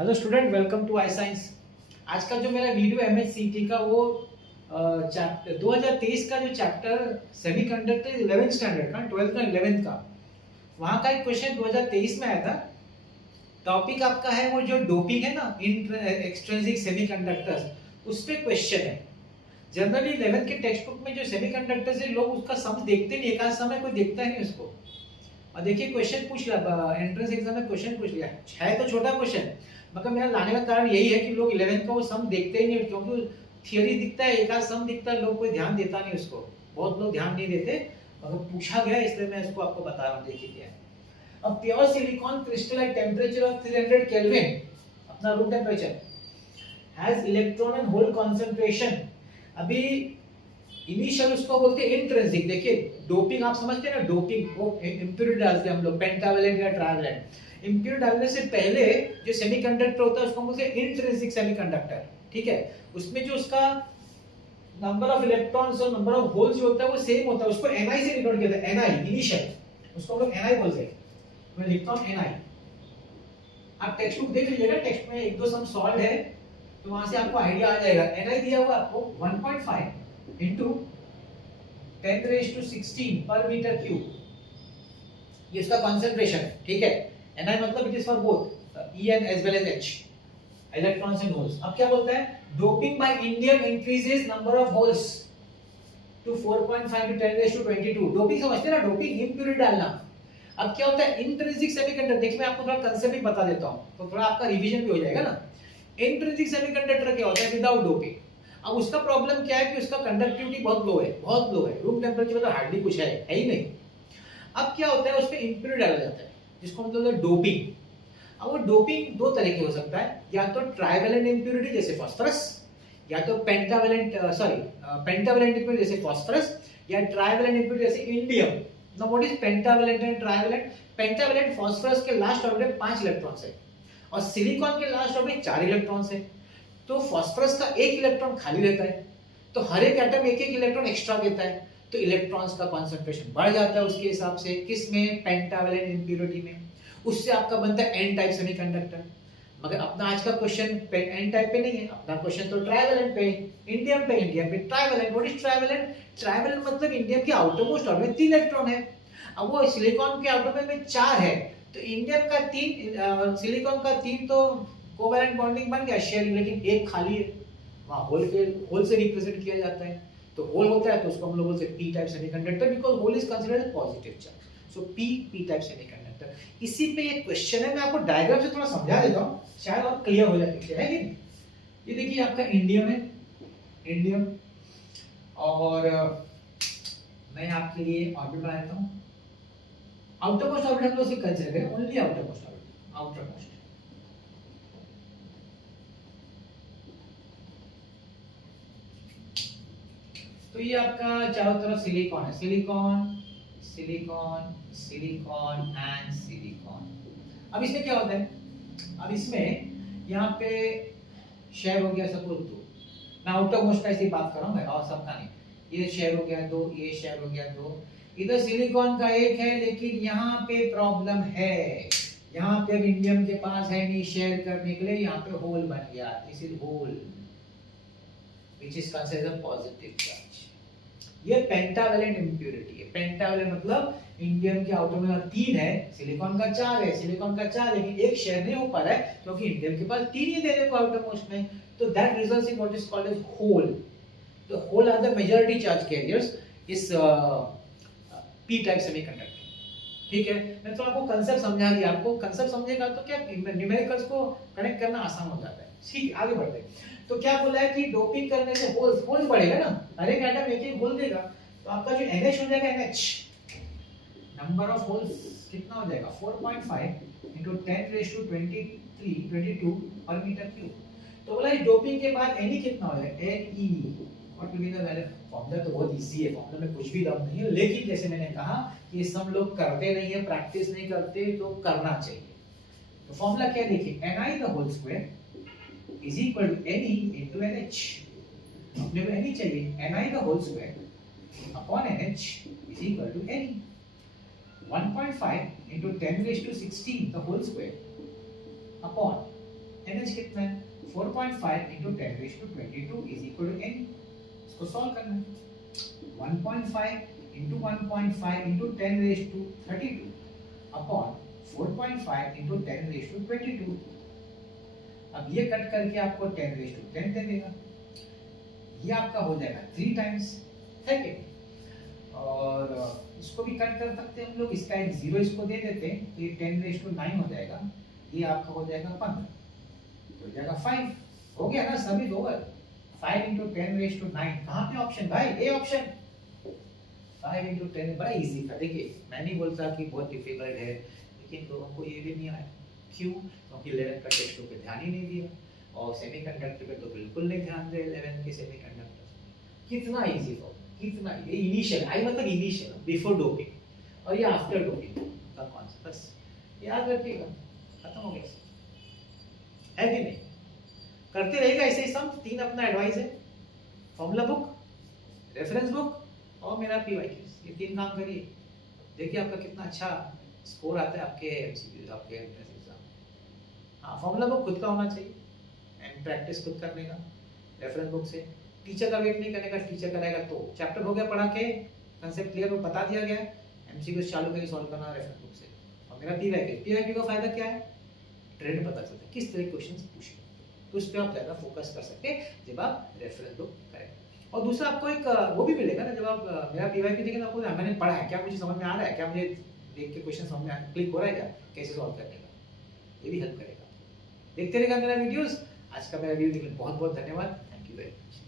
Hello student, welcome to I Science. आज का जो मेरा वीडियो एमएचसीटी का वो चैप्टर 2023 का जो चैप्टर सेमीकंडक्टर 11th स्टैंडर्ड का 12th का 11th का वहां का एक क्वेश्चन 2023 में आया था। टॉपिक आपका है वो जो डोपिंग है ना, एक्सट्रिंसिक सेमीकंडक्टर्स, उस पे क्वेश्चन है। जनरली 11th के टेक्स्ट बुक में जो सेमीकंडक्टर्स है लोग उसका सम देखते नहीं, एक आध समय कोई देखता नहीं उसको। और देखिए क्वेश्चन पूछ लिया, एंट्रेंस एग्जाम में क्वेश्चन पूछ लिया है तो छोटा क्वेश्चन, मगर मेरा लाने का कारण यही है कि लोग 11th का वो सम देखते ही नहीं, क्योंकि थियरी दिखता है, एक आध सम दिखता है, लोग कोई ध्यान देता नहीं उसको, बहुत लोग ध्यान नहीं देते, मगर पूछा गया इसलिए मैं इसको आपको बता रहा हूँ। देखिए क्या है। अब pure silicon crystal at temperature of 300 kelvin, अपना room temperature, has electron and hole concentration. अभी इनिशियल उसको बोलते हैं इंट्रिंसिक। देखिए डोपिंग आप समझते हैं ना, डोपिंग वो इंप्योरिटी डालते हैं हम लोग, पेंटावैलेंट या ट्राइवैलेंट। इंप्योरिटी डालने से पहले जो सेमीकंडक्टर होता है उसको बोलते हैं इंट्रिंसिक सेमीकंडक्टर, ठीक है। उसमें जो उसका नंबर ऑफ इलेक्ट्रॉन्स और नंबर ऑफ होल्स जो होता है वो सेम होता है, उसको Ni से डिनोट किया जाता है, Ni इनिशियल, उसको हम लोग Ni बोलते हैं। मैं लिखता हूं Ni। आप टेक्स्ट बुक देख लीजिएगा, टेक्स्ट में एक दो सम सॉल्व है तो वहां से आपको आईडिया आ जाएगा। Ni दिया हुआ आपको 1.5 into 10⁻16 पर मीटर क्यूब, ये इसका कंसंट्रेशन है, ठीक है। Ni मतलब it is for both En as well as H, electrons and holes. अब क्या बोलता है, doping by indium increases number of holes to 4.5 to 10⁻22। Doping समझते हैं ना, डोपिंग इंप्योरिटी डालना। अब क्या होता है इंट्रिंसिक सेमीकंडक्टर, देखिए मैं आपको थोड़ा कांसेप्ट भी बता देता हूं तो थोड़ा आपका रिवीजन भी हो जाएगा ना। इंट्रिंसिक सेमीकंडक्टर क्या होता है, विदाउट डोपिंग। अब उसका प्रॉब्लम क्या है कि उसका कंडक्टिविटी बहुत लो है, बहुत लो है, रूम टेम्परेचर मतलब हार्डली कुछ है ही नहीं। अब क्या होता है, उस पे इंप्योरिटी डाला जाता है जिसको हम बोलते हैं डोपिंग। अब वो डोपिंग दो तरह के हो सकता है, या तो ट्राइवैलेंट इंप्योरिटी जैसे फास्फोरस, या तो पेंटावैलेंट पेंटावैलेंट इंप्योरिटी जैसे फास्फोरस, या ट्राइवैलेंट इंप्योरिटी जैसे indium. Now what is pentavalent and trivalent? Pentavalent phosphorus के लास्ट ऑर्बिट 5 इलेक्ट्रॉन्स है और सिलिकॉन के लास्ट ऑर्बिट 4 इलेक्ट्रॉन्स है। तो फास्फोरस का एक इलेक्ट्रॉन खाली रहता है, तो हर एक एटम एक एक इलेक्ट्रॉन एक्स्ट्रा देता है, तो इलेक्ट्रॉन्स का कंसंट्रेशन बढ़ जाता है उसके हिसाब से। किसमें? पेंटावैलेंट इंप्योरिटी में। उससे आपका बनता है एन टाइप सेमीकंडक्टर। मगर अपना आज का क्वेश्चन एन टाइप पे नहीं है, अपना क्वेश्चन तो ट्राइवैलेंट पे, इंडियम पे trivalent. What is trivalent? Trivalent मतलब इंडियम के आउटर मोस्ट ऑर्बिट में 3 इलेक्ट्रॉन है, अब वो सिलिकॉन के आउटर में 4 है, तो इंडियम का 3, सिलिकॉन का 3 तो कोवैलेंट बॉन्डिंग बन गया शेयरिंग, लेकिन एक खाली है, वहां होल से रिप्रेजेंट किया जाता है। तो होल होता है तो उसको हम लोग बोलते हैं P type semiconductor, because hole is considered as positive charge. So P type semiconductor. इसी पे एक क्वेश्चन है, मैं आपको डायग्राम से थोड़ा समझा देता हूं, शायद और क्लियर हो जाए पिक्चर, है कि नहीं। ये देखिए आपका इंडियम है, इंडियम, और मैं आपके लिए ऑर्बिट बना देता हूं। आउटर मोस्ट ऑर्बिट हम लोग इसे कंसीडर करें, only outer most orbit, outer most. तो ये आपका चारों तरफ सिलिकॉन है, silicon silicon silicon and silicon. अब इसमें क्या होता है, अब इसमें यहाँ पे शेयर हो गया सपोज 2, मैं आउटर मोस्ट का इसी बात कर रहा हूँ मैं, और सबका नहीं। ये शेयर हो गया 2, ये शेयर हो गया 2, इधर सिलिकॉन का 1 है, लेकिन यहाँ पे प्रॉब्लम है, यहाँ पे इंडियम के पास है नहीं शेयर करने के लिए, यहाँ पे होल बन गया, this is hole which is considered a positive charge। ये पेंटावैलेंट इंप्योरिटी है। पेंटावैलेंट मतलब इंडियम के आउटर में 3 है, सिलिकॉन का 4 है, सिलिकॉन का 4, लेकिन एक शेयर नहीं हो पा रहा है क्योंकि इंडियम के पास 3 ही देने को आउटर मोस्ट में, तो that results in what is called as hole. तो hole are the majority charge carriers इस पी टाइप सेमीकंडक्टर, ठीक है। मैं तो आपको कांसेप्ट समझा दिया, आपको कांसेप्ट समझेगा तो क्या न्यूमेरिकल्स को कनेक्ट करना आसान हो जाता है। ठीक, आगे बढ़ते हैं। तो क्या बोला है कि डोपिंग करने से होल्स बढ़ेगा ना, हर एक एटम एक एक होल देगा, तो आपका जो NH हो जाएगा, NH नंबर ऑफ होल्स कितना हो जाएगा 4.5 into 10⁻22 पर मीटर क्यूब। तो बोला इस डोपिंग के बाद Ne कितना हो जाएगा, Ne what will be the value. Formula तो बहुत इजी है, फॉर्मूला में कुछ भी दम नहीं है, लेकिन जैसे मैंने कहा कि ये सब लोग करते नहीं है, प्रैक्टिस नहीं करते, तो करना चाहिए। तो फॉर्मूला क्या देखिए, Ni the hole square is equal to Ne into NH। अपने को Ne चाहिए, Ni the whole square upon NH is equal to Ne। 1.5 into 10⁻16 the whole square upon NH कितना है 4.5 into 10 raised to 22 is equal to n. इसको solve करना है 1.5 into 1.5 into 10 raised to 32 upon 4.5 into 10 raised to 22. अब ये cut करके आपको 10 raised to 10 दे देगा, ये आपका हो जाएगा 3 times, है कि और इसको भी कट कर सकते हैं हम लोग, इसका एक 0 इसको दे देते हैं तो ये 10 raised to 9 हो जाएगा, ये आपका हो जाएगा 15, हो जाएगा 5, हो गया ना, सब is over. 5 into 10 raised to 9 कहाँ पे ऑप्शन भाई, ए ऑप्शन। 5 into 10 बड़ा इजी था, देखिए मैं नहीं बोलता कि बहुत डिफिकल्ट है, लेकिन लोगों को ये भी नहीं आया, क्यों? क्योंकि 11 का टेक्स्ट पे ध्यान ही नहीं दिया और सेमीकंडक्टर पे तो बिल्कुल नहीं ध्यान दे 11 के सेमीकंडक्टर। कितना इजी था, कितना, ये इनिशियल, आई मतलब इनिशियल, बिफोर डोपिंग और ये आफ्टर डोपिंग का कॉन्सेप्ट, बस याद रखिएगा, खत्म हो गया, है कि नहीं? करते रहेगा ऐसे ही सम। 3 अपना एडवाइस है, फॉर्मूला बुक, रेफरेंस बुक और मेरा पीवाईक्यूज, ये 3 काम करिए, देखिए आपका कितना अच्छा स्कोर आता है आपके एमसीक्यूज, आपके एंट्रेंस एग्जाम। हाँ, फॉर्मूला बुक खुद का होना चाहिए एंड प्रैक्टिस खुद करने का, रेफरेंस बुक से। टीचर का वेट नहीं करने का, टीचर कराएगा तो चैप्टर हो गया पढ़ा के, कंसेप्ट क्लियर हो, बता दिया गया, एमसीक्यूज चालू करके सॉल्व करना रेफरेंस बुक से। और मेरा पीवाईक्यू का फायदा क्या है? ट्रेंड पता चलता है, किस तरह के क्वेश्चंस पूछे, तो उस पर आप ज़्यादा फोकस कर सकते हैं जब आप रेफरेंस बुक करें। और दूसरा आपको एक वो भी मिलेगा ना, जब आप मेरा पीवाईक्यू देखेंगे आपको मैंने पढ़ा है क्या, मुझे समझ में आ रहा है क्या, मुझे देख के क्वेश्चन समझ में क्लिक हो रहा है क्या, कैसे सॉल्व करने का, ये भी हेल्प करेगा। देखते रहेगा मेरा वीडियोस। आज का मेरा वीडियो देखने बहुत बहुत धन्यवाद, थैंक यू वेरी मच।